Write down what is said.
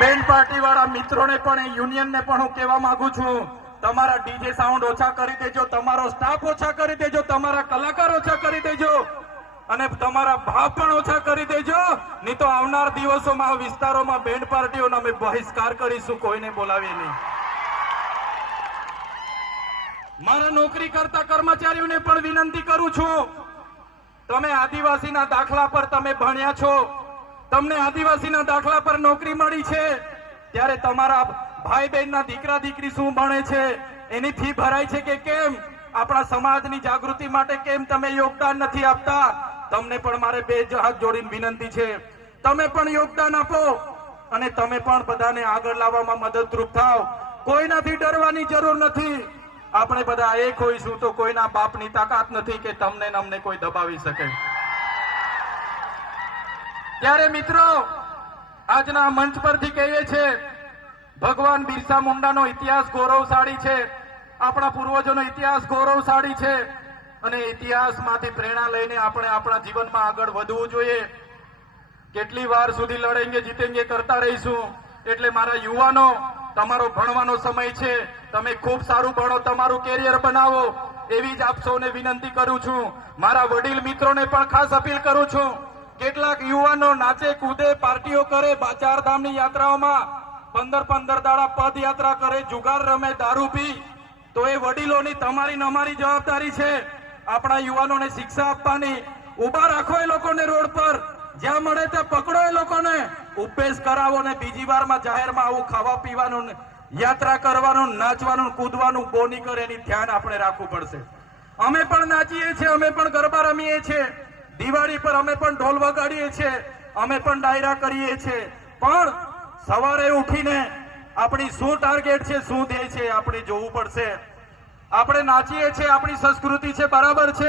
બેન પાર્ટી વાળા મિત્રોને પણ યુનિયનને પણ હું કહેવા માંગુ છું, તમારા ડીજે સાઉન્ડ ઓછા કરી દેજો, તમારો સ્ટાફ ઓછા કરી દેજો, તમારા કલાકાર ઓછા કરી દેજો અને તમારા ભાવ પણ ઓછા કરી દેજો. નહીં તો આવનાર દિવસોમાં વિસ્તારોમાં બેન્ડ પાર્ટીઓનો અમે બહિષ્કાર કરીશું, કોઈને બોલાવીએ નહીં. મારા નોકરી કરતા કર્મચારીઓને પણ વિનંતી કરું છું, તમે આદિવાસીના દાખલા પર તમે ભણ્યા છો, તમને આદિવાસીના દાખલા પર નોકરી મળી છે, ત્યારે તમારા ભાઈ બહેનના દીકરા દીકરી શું ભણે છે, એની ફી ભરાય છે કે કેમ, આપણા સમાજની જાગૃતિ માટે કેમ તમે યોગદાન નથી આપતા? તમને પણ મારે બે હાથ જોડીને વિનંતી છે, તમે પણ યોગદાન આપો અને તમે પણ બધાને આગળ લાવવામાં મદદરૂપ થાવ. કોઈનાથી ડરવાની જરૂર નથી. આપણે બધા એક હોઈશું તો કોઈના બાપની તાકાત નથી કે તમને અમને કોઈ દબાવી શકે. ત્યારે મિત્રો, આજના મંચ પરથી કહીએ છે, ભગવાન બિરસા મુંડાનો ઇતિહાસ ગૌરવશાળી છે, આપણા પૂર્વજોનો ઇતિહાસ ગૌરવશાળી છે અને ઇતિહાસમાંથી પ્રેરણા લઈને આપણે આપણા જીવનમાં આગળ વધવું જોઈએ. કેટલી વાર સુધી લડેંગે જીતેંગે કરતા રહીશું. એટલે મારા યુવાનો, તમારો ભણવાનો સમય છે, તમે ખૂબ સારું ભણો, તમારું કેરિયર બનાવો, એવી જ આપ સૌને વિનંતી કરું છું. મારા વડીલ મિત્રોને પણ ખાસ અપીલ કરું છું. કેટલાક યુવાનો નાચે કૂદે, પાર્ટીઓ કરે, ચારધામની યાત્રાઓમાં 15 દાડા પદયાત્રા કરે, જુગાર રમે, દારૂ પી, તો એ વડીલોની તમારી ને અમારી જવાબદારી છે આપણા યુવાનોને શિક્ષા આપવાની. ઉભા રાખો એ લોકોને રોડ પર, જ્યાં મળે ત્યાં પકડો એ લોકોને, ઉપેશ કરાવો ને બીજી વારમાં જાહેરમાં આવું ખાવા પીવાનું, યાત્રા કરવાનું, નાચવાનું, કૂદવાનું બોની કરે, એની ધ્યાન આપણે રાખવું પડશે. અમે પણ નાચીએ છીએ, અમે પણ ગરબા રમીએ છીએ, દિવાળી પર અમે પણ ઢોલ વગાડીએ છીએ, અમે પણ ડાયરા કરીએ છીએ, પણ સવારે ઉઠીને આપણી શું ટાર્ગેટ છે, શું ધ્યેય છે, આપણે જોવું પડશે. આપણે નાચીએ છીએ, આપણી સંસ્કૃતિ છે, બરાબર છે.